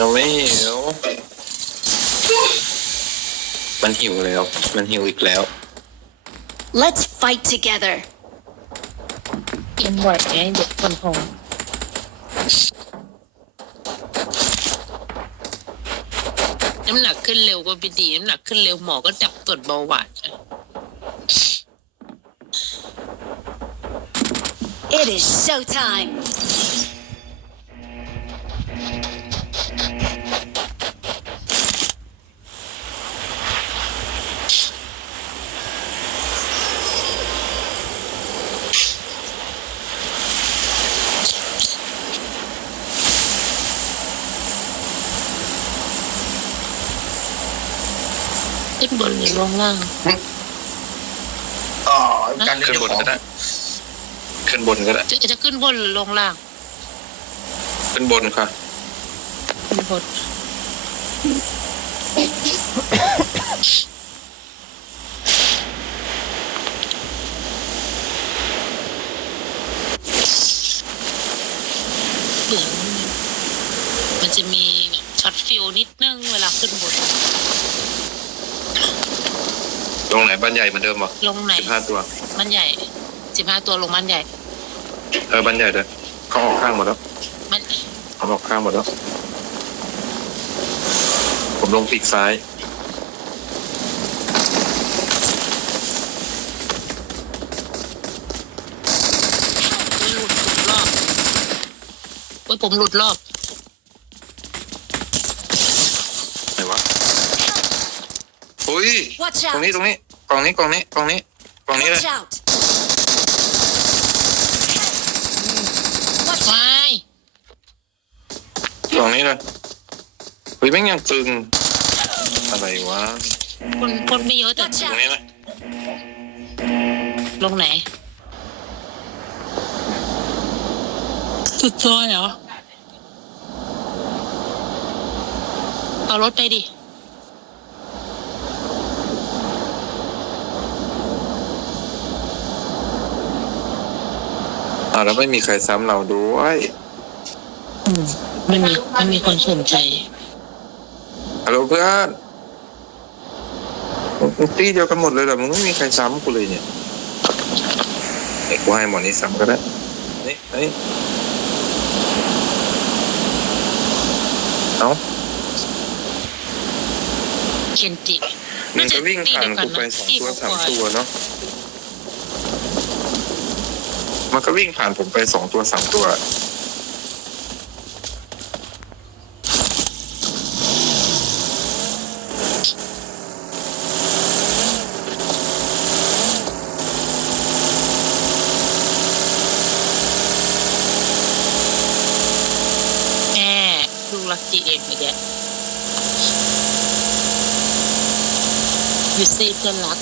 ยังไม่หิวมันหิวแล้ว มันหิวอีกแล้ว Let's fight together. กินบ่อยไงเด็กคนโหงน้ำหนักขึ้นเร็วก็พี่ดีน้ำหนักขึ้นเร็วหมอก็จับตรวจเบาหวาน It is showtime. ลงล่าง อ๋อการเล่นขึ้นเจ้าบนของก็ได้ ขึ้นบนก็ได้ จะจะขึ้นบนหรือลงล่างขึ้นบนค่ะ ขึ้นบนเหมือนมันจะมีแบบช็อตฟิลนิดนึงเวลาขึ้นบน ลงไหนบ้านใหญ่เหมือนเดิมเหรอลงไหนสิบห้าตัวมันใหญ่สิบห้าตัวลงมันใหญ่ เออบ้านใหญ่เด้อเขาออกข้างหมดแล้วมันเขาออกข้างหมดแล้ว ผมลงปีกซ้าย หลุดหลุดรอบโอ้ยผมหลุดรอบ ไหนวะอุ้ย Watch ตรง out. นี้ตรงนี้กล่องนี้กล่องนี้กล่องนี้กล่องนี้เลย Watch out. Watch ไฟ out. กล่องนี้เลยเฮ้ยแม่งยังตึงอะไรวะคนคนไม่เยอะแต่ Watch ตรง out. นี้นะลงไหน สุดซอยเหรอ เอารถไปดิ อ่าแล้วไม่มีใครซ้ำเราด้วยอืมไม่มีไม่มีคนสนใจฮัลโหลเพื่อนมึงตีเดียวกันหมดเลยเหรอมึงไม่มีใครซ้ำกูเลยเนี่ยไอ้กูให้หมอนี้ซ้ำก็ได้นี่นี่เอ้าเคนจิมึงก็วิ่งผ่านกูไปสองตัวสามตัวเนาะ มันก็วิ่งผ่านผมไปสองตัวสามตัว แม่ดูรักจีเอ็มไปแกยูเซ่เพื่อนรัก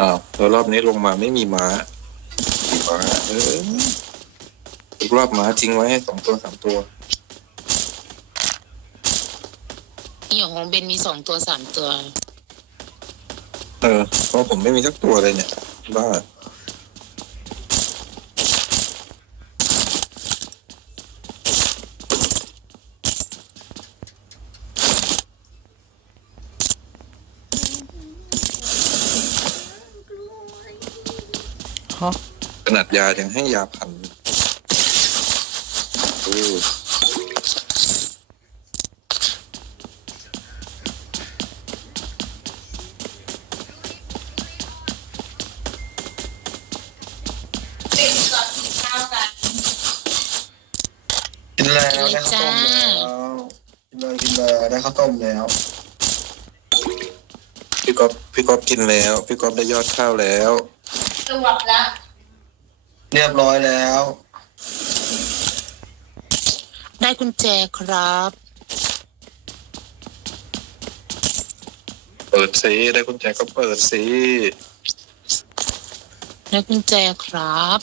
อ้าวแล้วร อบนี้ลงมาไม่มีม้าม้าเอออีกรอบม้าทิ้งไว้ให้สองตัวสามตัวนี่ของเบนมีสองตัวสามตัว เออเพราะผมไม่มีสักตัวเลยเนี่ยบ้า นาดยายังให้ยาพันเออกินแล้วได้ข้าวต้มแล้วกินเลยกินเลยได้ข้าวต้มแล้ว พี่ก๊อฟพี่ก๊อฟกินแล้ว พี่ก๊อฟได้ยอดข้าวแล้ว เรียบร้อยแล้ว ได้กุญแจครับเปิดซิได้กุญแจก็เปิดซิได้กุญแจครับ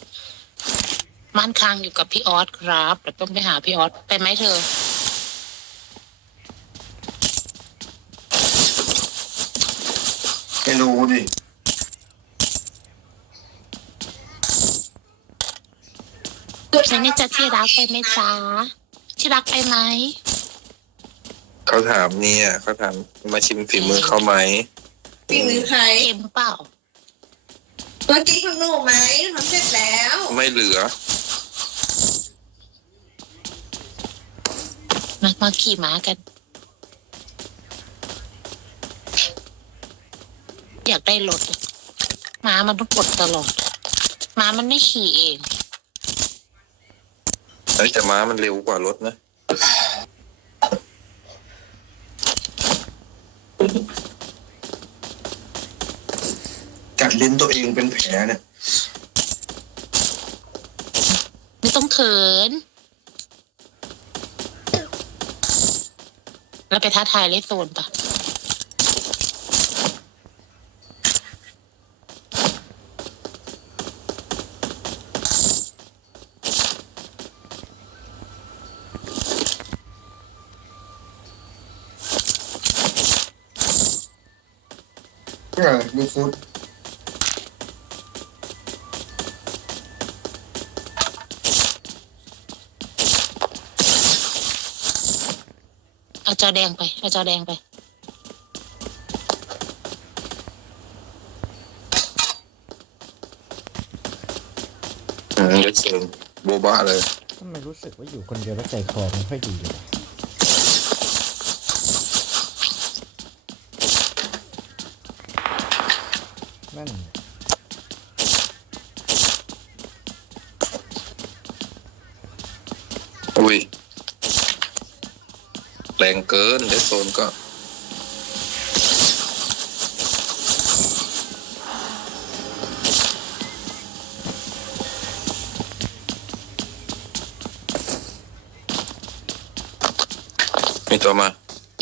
ม่านคางอยู่กับพี่ออสครับเดี๋ยวต้องไปหาพี่ออสไปไหมเธอ ไม่รู้ดิ ใช่นี่จะที่รักไปไหมจ๊ะที่รักไปไหมเขาถามเนี่ยเขาถามมาชิมฝีมือเขาไหมฝีมือใครเค็มเปล่าเมื่อกี้ของหนูไหมทำเสร็จแล้วไม่เหลือมามาขี่ม้ากัน อยากได้รถอะม้ามันต้องกดตลอดม้ามันไม่ขี่เอง เอ้ยแต่ม้ามันเร็วกว่ารถนะ กัดลิ้นตัวเองเป็นแผลเนี่ย ไม่ต้องเขิน แล้วไปท้าทายเลสโซนปะ เออดูฟุตเอาจอแดงไป เอาจอแดงไป อืมเด็กเสิงโบะบ้าเลย ทำไมรู้สึกว่าอยู่คนเดียวแล้วใจคอไม่ค่อยดีเลย นั่นไงอุ้ยแรงเกินเด็กโซนก็มีตัวมา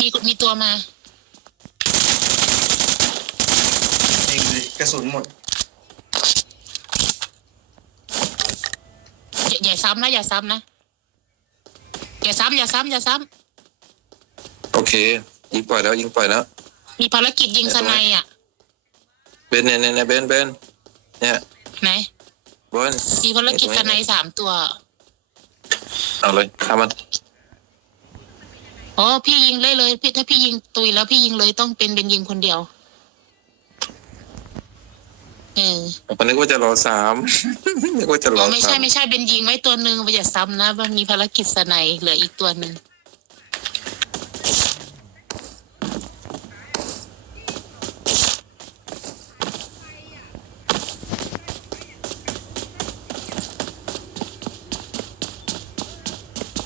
มีมีตัวมา ยิงเลยก ระสุนหมด อย่าอย่าซ้ำนะอย่าซ้ำนะอย่าซ้ำอย่าซ้ำอย่าซ้โอเค ยิงปล่อยแล้วยิงปล่อยแล้วำมีภารกิจยิงสไนอะเบนเนี่ยเนี่ยเนี่ยเบนเบนเนี่ยไหนบนมีภารกิจสไนสามตัวเอาเลยทำมันอ๋อพี่ยิงเลยเลยพี่ถ้าพี่ยิงตุยแล้วพี่ยิงเลยต้องเป็นเป็นยิงคนเดียวเออผมนึกว่าจะรอสามนึกว่าจะรอ๋ออไม่สาใช่มไม่ใช่เป็นยิงไว้ตัวหนึ่งอย่าซ้ำนะมันมีภารกิจสไนเหลืออีกตัวหนึ่ง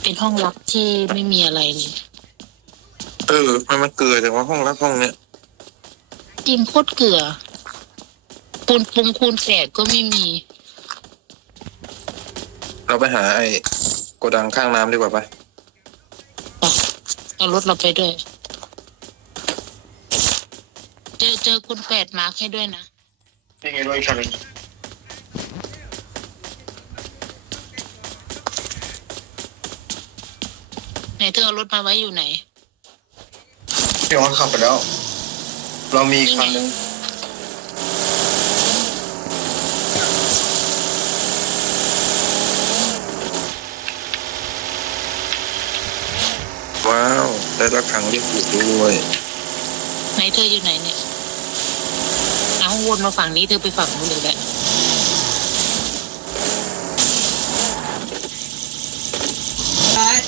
เป็นห้องลับที่ไม่มีอะไรเลยเออมันมันเกลือแต่ว่าห้องรับห้องเนี้ยจริงโคตรเกลือ ปูนปรุงคูณแฝดก็ไม่มี เราไปหาไอ้โกดังข้างน้ำดีกว่าไปเอารถเราไปด้วย เจอเจอคุณแปดมาร์คให้ด้วยนะ ยังไงด้วยคันงไหนเธอเอารถมาไว้อยู่ไหน พี่ออสขับไปแล้ว เรามีอีกคันหนึง ว้าวได้รักขังเรียกบุด้วยไหนเธออยู่ไหนเนี่ยเอาวนมาฝั่งนี้เธอไปฝั่งนู้นเลยแหละบาส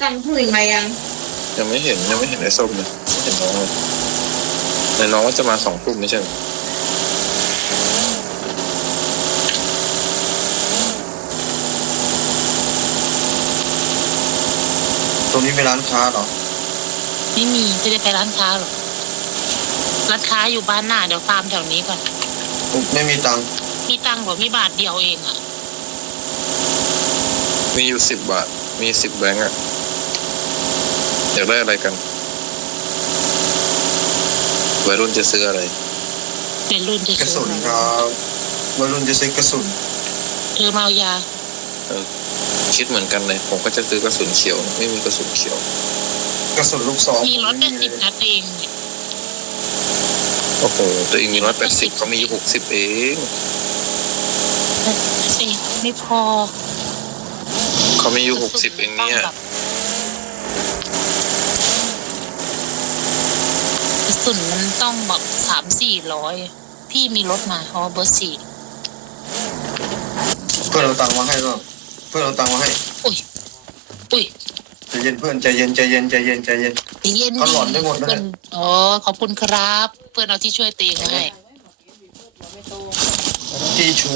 สั่งผู้หญิงมายัง ยังไม่เห็นยังไม่เห็นไอ้ส้มเลยไม่เห็นน้องเลยในน้องว่าจะมาสองทุ่มไม่ใช่เหรอตรงนี้เป็นร้านค้าเหรอ ไม่มีจะได้ไปร้านค้าหรอร้านค้าอยู่บ้านหน้าเดี๋ยวฟาร์มแถวนี้ก่อน ไม่มีตังค์มีตังค์กว่ามีบาทเดียวเองอะมีอยู่สิบบาท มีสิบแบงค์อะอยากได้อะไรกันวัยรุ่นจะซื้ออะไร เป็นรุ่นจะกระซื้สุอนครับวัยรุ่นจะซื้อกระสุนเธอเมายา คิดเหมือนกันเลย ผมก็จะซื้อกระสุนเขียว ไม่มีกระสุนเขียว กระสุนลูกซองมีรถเป็นสิบนัดเองเนี่ยโอ้โหตัวเองมีร้อยแปดสิบเขามีหกสิบเองสิไม่พอ เขามีอยู่หกสิบเองเนี่ยกระสุนมันต้องแบบสามสี่ร้อยพี่มีรถมาเพราะว่าเบอร์สี่เพื่อนเอาตังค์มาให้ก็เพื่อนเอาตังค์มาให้ อุ้ย อุ้ย ใจเย็นเพื่อนใจเย็นใจเย็นใจเย็นใจเย็น เย็นเขาหลอนได้หมดเลยเพื่อนอ๋อขอบคุณครับ เพื่อนเอาที่ช่วยเตียงมาให้ทีชู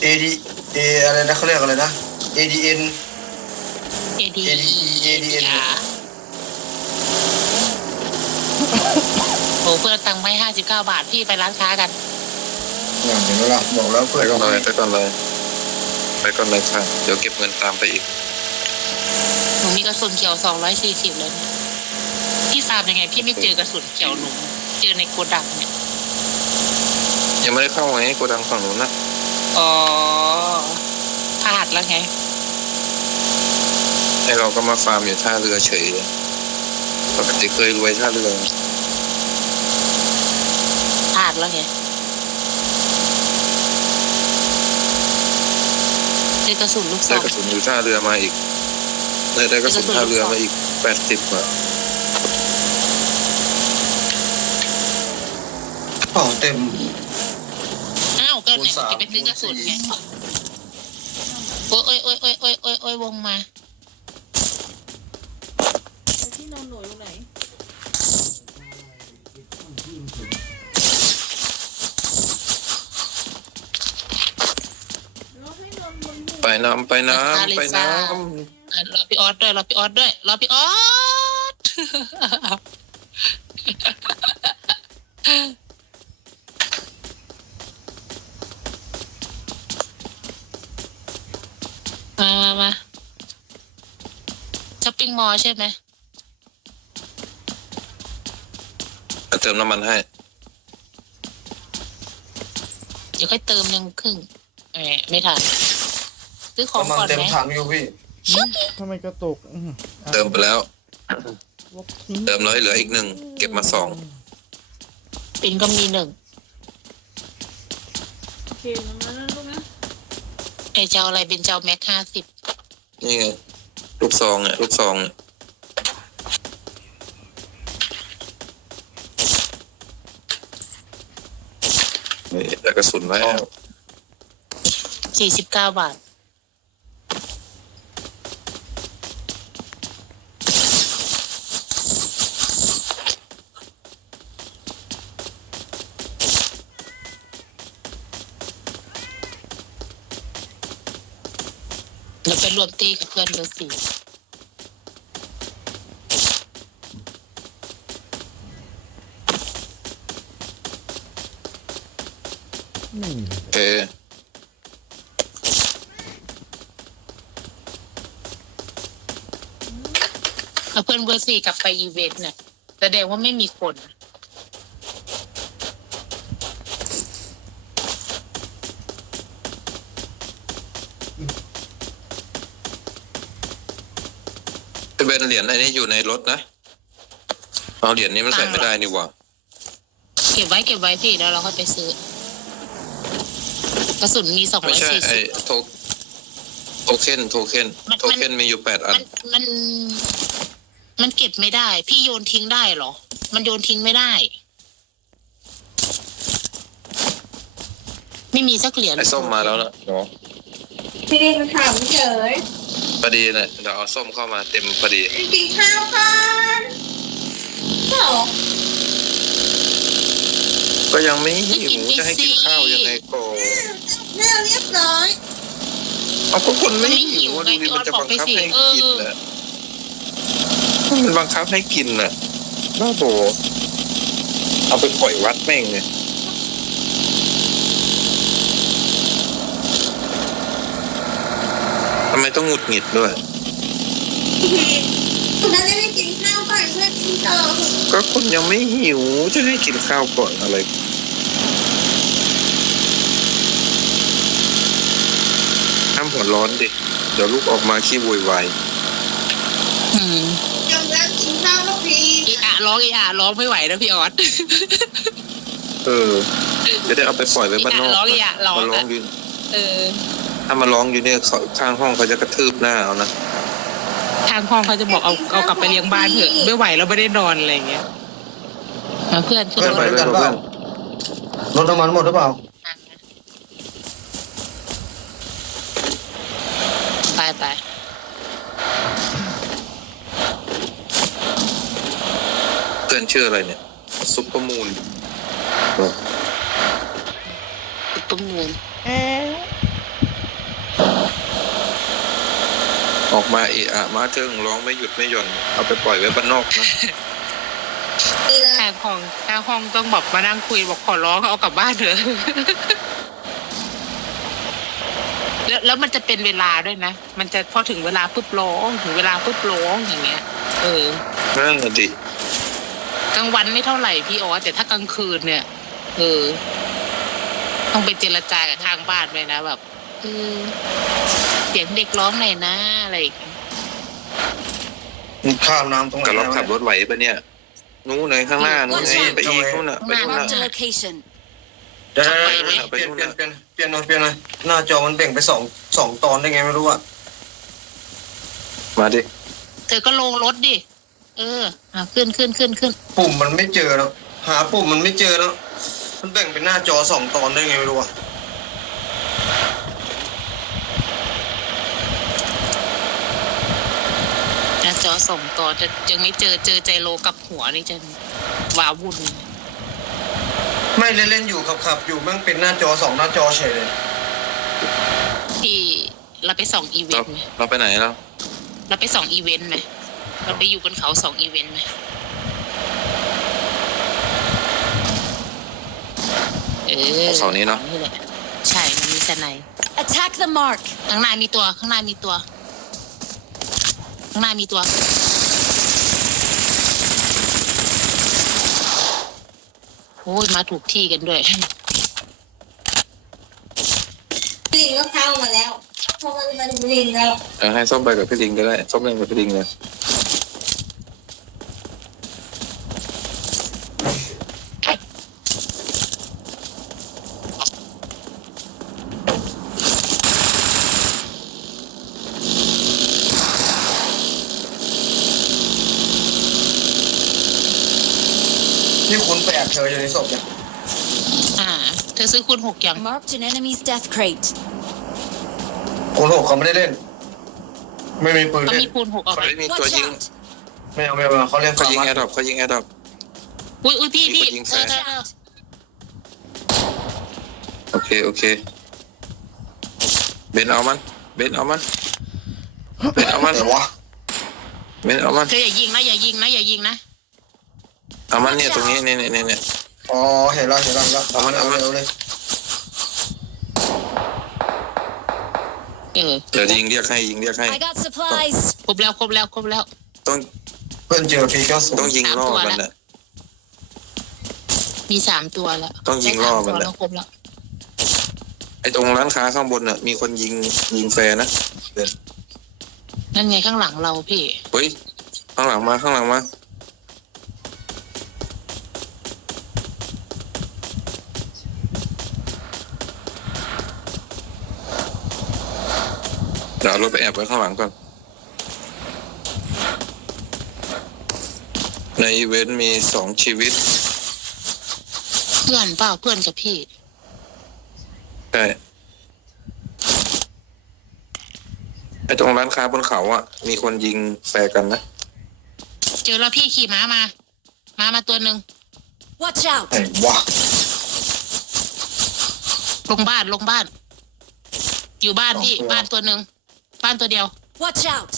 เอดีเออะไรนะเขาเรียกอะไรนะ ADN AD ADN โอ้เพื่อนเอาตังค์ไว้ห้าสิบเก้าบาทพี่ไปร้านค้ากัน อย่างเห็นไหมล่ะบอกแล้วไปเพื่อนก่อนเอาเลให้ยไปก่อนเลย ไปก่อนเลยค่ะ เดี๋ยวเก็บเงินตามไปอีกห นูมีกระสุนเขียวสองร้อยสี่สิบเลยเนี่ยพี่ทราบยังไง พี่ไม่เจอกระสุนเขียวหนูเจอในโกดังเนี่ยยังไม่ได้เข้าไงโกดังฝั่งนู้นนะอ๋อพลาดแล้วไงไอเราก็มาฟาร์มอยู่ท่าเรือเฉยเลยปกติเคยรวยท่าเรือพลาดแล้วไงได้กระสุนลูกซได้องกระสุนอยู่ท่าเรือมาอีก ได้ได้กระสุนท่าเรือมาอีกแปดสิบอะเป่าเต็ม อ้าวก็ไหนคูณสามจะไปซื้อกระสุนไงคูณโอ้ยโอ้ยโอ้ยโอ้ยโอ้ยโอ้ยโอ้ยวงมาที่นอนหนูอยู่ไหนเราให้นอนบนหัวไปน้ำไปน้ำไปน้อะ รอพี่ออสด้วยรอพี่ออสด้วยรอพี่ออสมามามาช้อปปิ้งมอลล์ใช่ไหมำเติมน้ำมันให้ เดี๋ยวค่อยเติมยังครึ่งแหมไม่ทันซื้อของกำลังก่อนเต็มไหม ถังอยู่พี่ ทำไมกระตุกอื้ออะเติมไปแล้ว ลบทิ้งเติมร้อยเหลืออีกหนึ่งเก็บมาสองปินก็มีหนึ่งโอเคนะนะลูกนะไอเจ้าอะไรเป็นเจ้าแม็กห้าสิบนี่ไงลูกซองเนี่ยลูกซองเนี่ยนี่ได้กระสุนแล้วสี่สิบเก้าบาท ไปรวมตีกับเพื่อนเบอร์สี่ไม่มีเลยโอเคเอาเพื่อนเบอร์สี่กลับไปอีเวนต์เนี่ยแสดงว่าไม่มีคน เป็นเหรียญอันนี้อยู่ในรถนะ เอาเหรียญนี้มันใส่ไม่ได้นี่หว่า เก็บไว้เก็บไว้พี่แล้วเราค่อยไปซื้อ กระสุนมีสองไม่ร้อยใช่สี่ไอสิบโทโทเค็นโทเค็นโทเค็นมีอยู่แปดอัมัน น มัน มันเก็บไม่ได้ พี่โยนทิ้งได้เหรอ มันโยนทิ้งไม่ได้ ไม่มีสักเหรียญไอส้มมาแล้วนะเนาะพี่ดินถามเฉย พอดีเนี่ยเดี๋ยวเอาส้มเข้ามาเต็มพอดี กินข้าวกันเปล่าก็ยังไม่หิวจะให้กินข้าวยังไงก่อนแม่เรียบร้อยเอาก็คนไม่หิวดูดิมันจะบังคับให้กินน่ะมันบังคับให้กินน่ะน่าโบเอาไปปล่อยวัดแม่งเลย ทำไมต้องหงุดหงิดด้วย คุณนั้นจะได้กินข้าวก่อนเพื่อนกินต่อก็คนยังไม่หิวจะให้กินข้าวก่อนอะไร ห้ามหัวร้อนดิ เดี๋ยวลูกออกมาขี้โวยวายอืมยอมรับกินข้าวก็พีเอะอะร้องเอะอะร้องไม่ไหวนะพี่ออส เออ จะได้เอาไปปล่อยไว้บ้านนอกร้องอีกอะร้องอะ มาร้องอยู่เออ ถ้ามาร้องอยู่เนี่ยเขาข้างห้องเขาจะกระทืบหน้าเอานะทางห้องเขาจะบอกเอาเอากลับไปเลี้ยงบ้านเถอะไม่ไหวแล้วไม่ได้นอนอะไรอย่างเงี้ยมาเพื่อนขึ้นเพื่อนรไปถด้วยกันเปล่ารถน้ำมันหมดหรือเปล่า ไปไปเพื่อนชื่ออะไรเนี่ยซุปเปอร์มูนตุ้มมูล เอ๊ะ ออกมาเอะอะมาเทิงร้องไม่หยุดไม่หย่อน เอาไปปล่อยไว้บ้านนอกนะทางห้องทางห้องต้องบอกมานั่งคุยบอกขอร้องเอากลับบ้านเถอะแล้วแล้วมันจะเป็นเวลาด้วยนะ มันจะพอถึงเวลาปุ๊บร้องถึงเวลาปุ๊บร้องอย่างเงี้ย เออนั่นน่ะดิกลางวันไม่เท่าไหร่พี่ออสแต่ถ้ากลางคืนเนี่ย เออ ต้องไปเจรจากับทางบ้านเลยนะแบบเออ เสียงเด็กร้องหน่อยนะอะไรอย่างเงี้ยข้ามน้ำตรงไหนกับเรานะขับรถไหวปะเนี่ย นู้นไหนข้างหน้านู้นไงไปอีกนู้นน่ะไปนู้นน่ะ Marked a location. เดี๋ยวๆๆเปลี่ยนเปลี่ยนเปลี่ยนเปลี่ยนหน่อยเปลี่ยนหน่อยหน้าจอมันแบ่งไปสองสองตอนได้ไงไม่รู้อะมาดิเธอก็ลงรถดิ เอออะขึ้นขึ้นขึ้นขึ้น ปุ่มมันไม่เจอแล้วหาปุ่มมันไม่เจอแล้ว มันแบ่งเป็นหน้าจอสองตอนได้ไงไม่รู้อะ หน้าจ อส่งต่อจะยังไม่เจอเจอใจโลกับหัวนี่จะว้าวุ่นไม่เล่นเล่นๆอยู่ขับขับๆอยู่แม่งเป็นหน้าจอสองหน้าจอเฉยเลยที่เราไปส่องอีเวเรานต์ไหมเราไปไหนแล้วเราไปส่องอีเวนต์ไหมเราไปอยู่บนเขาสองอีเวนต์ไหมเออเสาร์นี้เนาะ แหละใช่มันมีสไน Attack the mark. ข้างหน้ามีตัวข้างหน้ามีตัว ข้างหน้ามีตัว โอ้ยมาถูกที่กันด้วยลิงก็เข้ามาแล้วเพราะมันเป็นลิงแล้วเออให้ส้มไปกับพี่ลิงก็ได้ส้มเล่นกับพี่ลิงเลย ที่คุณไปแอบ เธออยู่ในศพเนี่ยอ่า เธอซื้อคูณหกยัง Marked an enemy's death crate. คนหกเขาไม่ได้เล่น ไม่มีปืนก็เล่นมีคูณหกเอาไหมเฮ้ยมีตัว Watch ยิง out. ไม่เอาไม่เอาเขาเล่นเขาฟาร์ยิงมัสแอร์ดรอปเขายิงแอร์ดรอป อุ้ยอุ้ยพี่มีพี่คนยิงแฟเออร์เออเออโอเค โอเค เบนเอามัน เบนเอามัน เบนเอามันแต่วะเบนเอามัน เธออย่ายิงนะอย่ายิงนะอย่ายิงนะ เอามันเนี่ยตรงนี้เนี่ยเนี่ยเนี่ยเนี่ย อ๋อเห็นแล้วเห็นแล้วเห็นแล้วเอามันเอามันเร็วเลยเออเดี๋ยวยิงเรียกให้ยิงเรียกให้ I got supplies. ครบแล้วครบแล้วครบแล้ว ต้องเพื่อนเจอพีก็สูต้องยิงล่อมันน่ะ มีสามตัวแล้วต้องยิงล่อมันได้น่ะสามตัวแล้วครบแล้วไอ้ตรงร้านค้าข้างบนน่ะมีคนยิงยิงแฟร์นะเบนนั่นไงข้างหลังเราพี่เฮ้ยข้างหลังมาข้างหลังมา เดี๋ยวเอารถไปแอบไว้ข้างหลังก่อน ในอีเวนต์มีสองชีวิตเพื่อนเปล่าเพื่อนกับพี่ ใช่ไอ้ตรงร้านค้าบนเขาอะ มีคนยิงแฟร์กันนะ เจอแล้วพี่ขี่ม้ามา ม้ามาตัวหนึ่ง Watch out. ไหนวะลงบ้านลงบ้าน อยู่บ้านพี่บ้านตัวหนึ่ง บ้านตัวเดียว Watch out.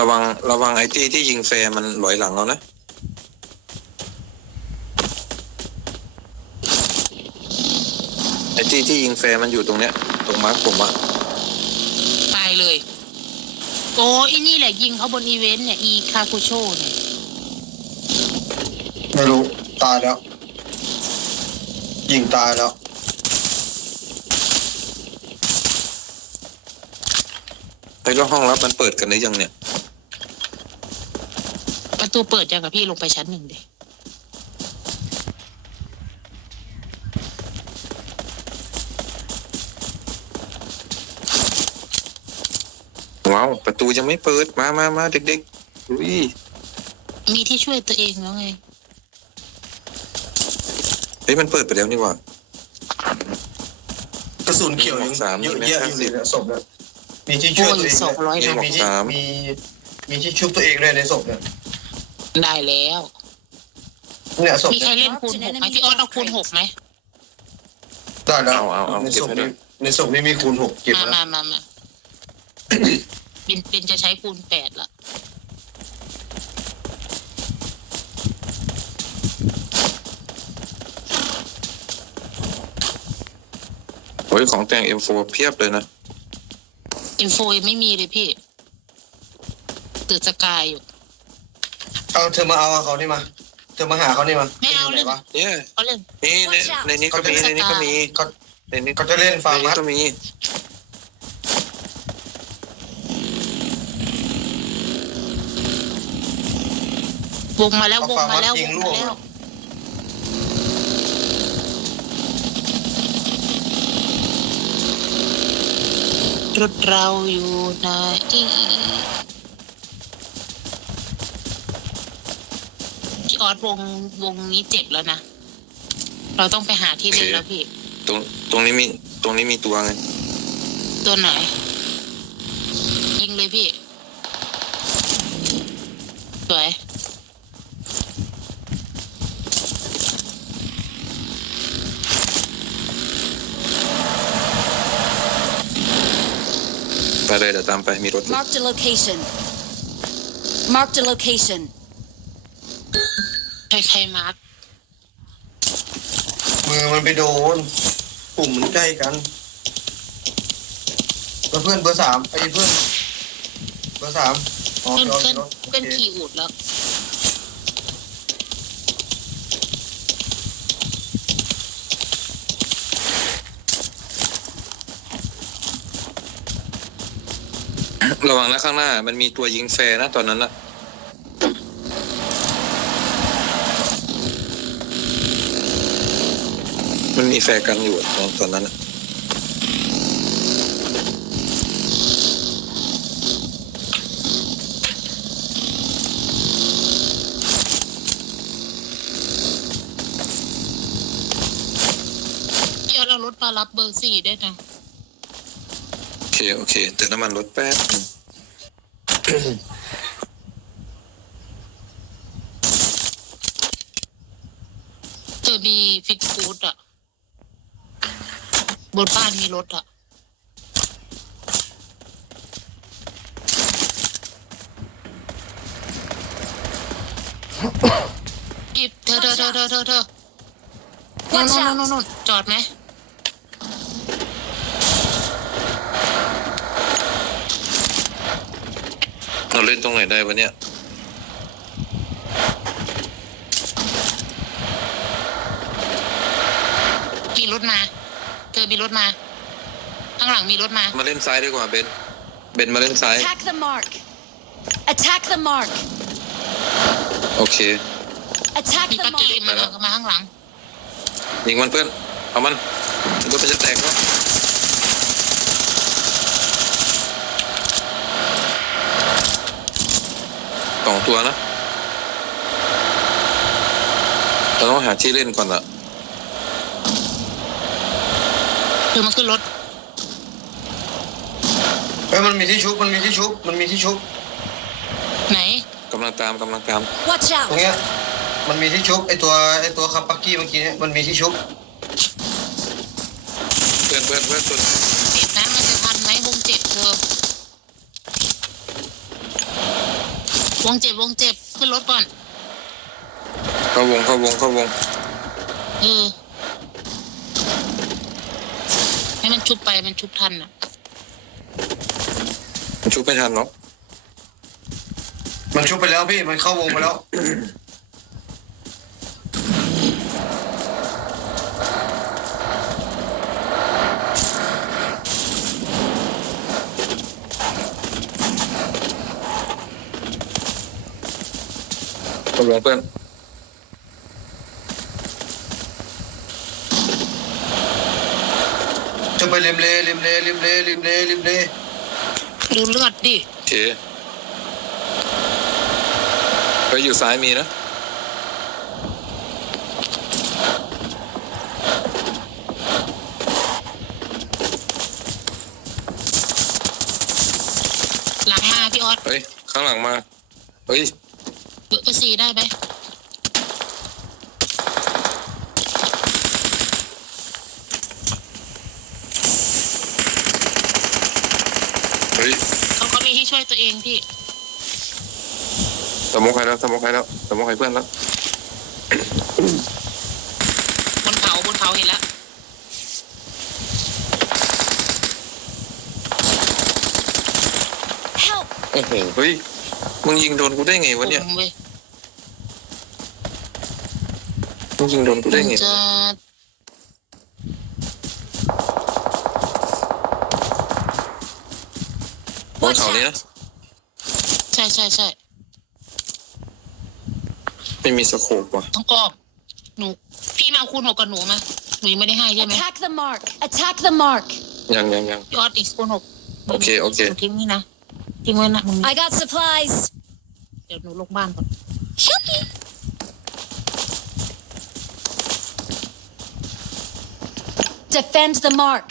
ระวังระวังไอ้ที่ที่ยิงแฟร์มันหลอยหลังเรานะ ไอ้ที่ที่ยิงแฟร์มันอยู่ตรงเนี้ย ตรงรงมาร์คผมอะตายเลย โอ้อีนี่แหละยิงเขาบนอีเวนต์เนี่ย อีคาคูโชเนี่ยไม่รู้ ตายแล้ว ยิงตายแล้ว ไอ้แล้วห้องรับมันเปิดกันหรือยังเนี่ย ประตูเปิดยังกับพี่ลงไปชั้นหนึ่งดิว้าวประตูยังไม่เปิดมามามาเด็กๆอุ้ยมีที่ช่วยตัวเองแล้วไงเฮ้ยมันเปิดไปแล้วนี่หว่ากระสุนเขียวยังสามเยอะมีไหมแยะอยู่เลยนะศพเนี่ย มีที่ช่วยตัวเองสองร้อยมีนัด มีที่มีมีที่ชุบตัวเองด้วยในศพเนี่ยได้แล้ว เนี่ยศพมีใครเนี่ยเล่นคูณหกไหมพี่ออสเอาคูณหกไหมได้แล้วเอาเอาเอาในเก็บศพไว้ด้นี้ยในศพนี้มีคูณหกเก็บมาแล้วมามามาเป็นเป็นจะใช้คูณแปดละโอ้ยของแต่ง M4 เพียบเลยนะ อินโฟยังไม่มีเลยพี่ตื่นสกายอยู่ เอาเธอมาเอาเขานี่มา เธอมาหาเขานี่มาไม่เอาธเลยยู่ไหนวะเนี่ยเขาเล่น นี่ใน Watch out ในนี้ก็มีในนี้ก็มีเขาในนี้เขาจะเล่นฟาร์มในนี้มัดก็มีวงมาแล้ววงมาแล้ววงมาแล้ว รถเราอยู่ไหนพี่ออสวงวงนี้เจ็บแล้วนะ เราต้องไปหาที่เล่นแล้วพี่ ตรงตรงนี้มีตรงนี้มีตัวไงตัวไหน ยิงเลยพี่ สวย ไปเลยเดี๋ยวตามไปมีรถอยู่ Marked a location. Marked a location. ใครใครมาร์คมือมันไปโดนปุ่มมันใกล้กันแล้วเพื่อนเบอร์สามไอ้เพื่อน เบอร์สามอ๋อเพื่อนจอเพื่อนรถโอเพื่อนเคขี่อูดแล้ว ระวังนะข้างหน้า มันมีตัวยิงแฟร์นะตอนนั้นนะมันมีแฟร์กันอยู่อะตอนตอนนั้นอะพี่ออสเอารถมารับเบอร์สี่ได้วยนะ โอเค โอเคเติมน้ำมันรถแป๊บนึง เธอมีฟิตฟูดอะบนบ้านมีรถอะกิบเธอเธอเธอเธอเธอเธอ Watch นู่น out นู่นนู่นจอดไหม เราเล่นตรงไหนได้วะเนี่ยมีรถมา เธอมีรถมา ข้างหลังมีรถมา มาเล่นซ้ายดีกว่าเบนเบนมาเล่นซ้าย Attack the mark. Attack the mark. โอเค Attack มี the ปักกี้ mark. มามาข้างหลัง ยิงมันเพื่อน เอามันรถมันจะแตกแล้ว องตัวนะเราต้องหาที่เล่นก่อนอะเธอมาขึ้นรถเฮ้ยมันมีที่ชุบมันมีที่ชุบมันมีที่ชุบไหน กำลังตามกำลังตาม Watch ตรง out. เนี้ยมันมีที่ชุบไอตัวไอตัวคาปักกี้เมื่อกี้เนี่ยมันมีที่ชุบ เพื่อนเพื่อนเพื่อนตัว เจ็บนะมันจะทันไหมวงเจ็บเธอ ว งเจ็บวงเจ็บขึ้นรถก่อน เข้าวงเข้าวงเข้าวงเออ ให้มันชุบไปมันชุบทันอะ มันชุบไม่ทันเนาะมันชุบไปแล้วพี่ มันเข้าวงไปแล้ว ตกลงเพื่อนจะไปริมเลริมเลริมเลริมเลริมเลดูเลือดดิโอเคไปอยู่ซ้ายมีนะหลังมาพี่ออสเฮ้ยข้างหลังมาเฮ้ย เบอร์สี่ได้ไหมเฮ้ยเขาก็มีที่ช่วยตัวเองพี่ สมองใครแล้วสมองใครแล้วสมองใครเพื่อนแล้วบนเขาบนเขาเห็นแล้ว Help! โอ้โหเฮ้ยมึงยิงโดนกูได้ไงวะเนี่ย ผมเว้ ยมึงยิงโดนกูได้มันไงจะบนเขานี้นะใช่ใช่ใช่ไม่มีสโคปว่ะต้องอ้อมหนู พี่มาเอาคูณหกกับหนูมาหนูยังไม่ได้ให้ใช่ไหม Attack the mark! Attack the mark! ยังยังยังพี่ออสอีกคูณหกโอเคโอเค หนูทิ้งนี่นะทิ้งไว้นะมึง I got supplies! เดี๋ยวหนูลงบ้านก่อน Defend the mark!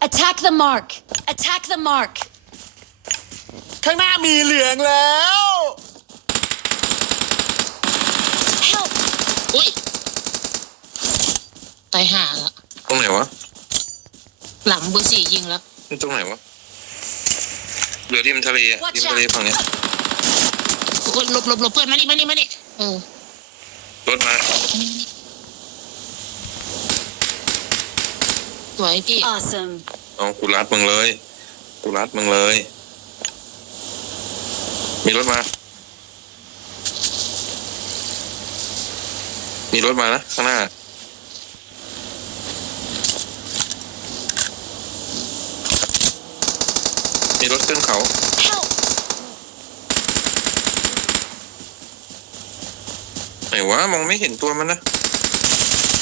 Attack the mark! Attack the mark! ข้างหน้ามีเหลืองแล้ว Help! อุ้ยตายห่าละตรงไหนวะหลังเบอร์สี่ยิงแล้วนี่ตรงไหนวะเรือริมทะเลอะริมทะเลฝั่งเนี้ยโอ้ยหลบหลบหลบเพื่อนมานี่มานี่มานี่เออรถมา สวยพี่ Awesome. เอากูรัดมึงเลย กูรัดมึงเลย มีรถมา มีรถมานะข้างหน้า มีรถขึ้นเขา Help! ไหนวะมองไม่เห็นตัวมันนะ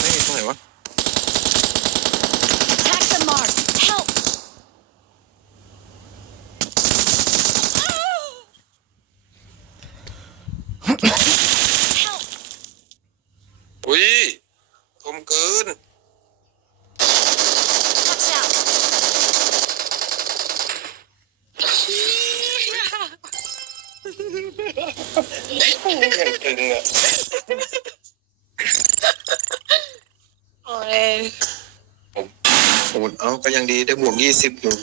ไม่เห็นตรงไหนวะ Attack the mark! Help! อุ้ยคมเกิน Watch out! ตึงอะ โอ้ย โอ้เอาก็ยังดี ได้บวกยี่สิบอยู่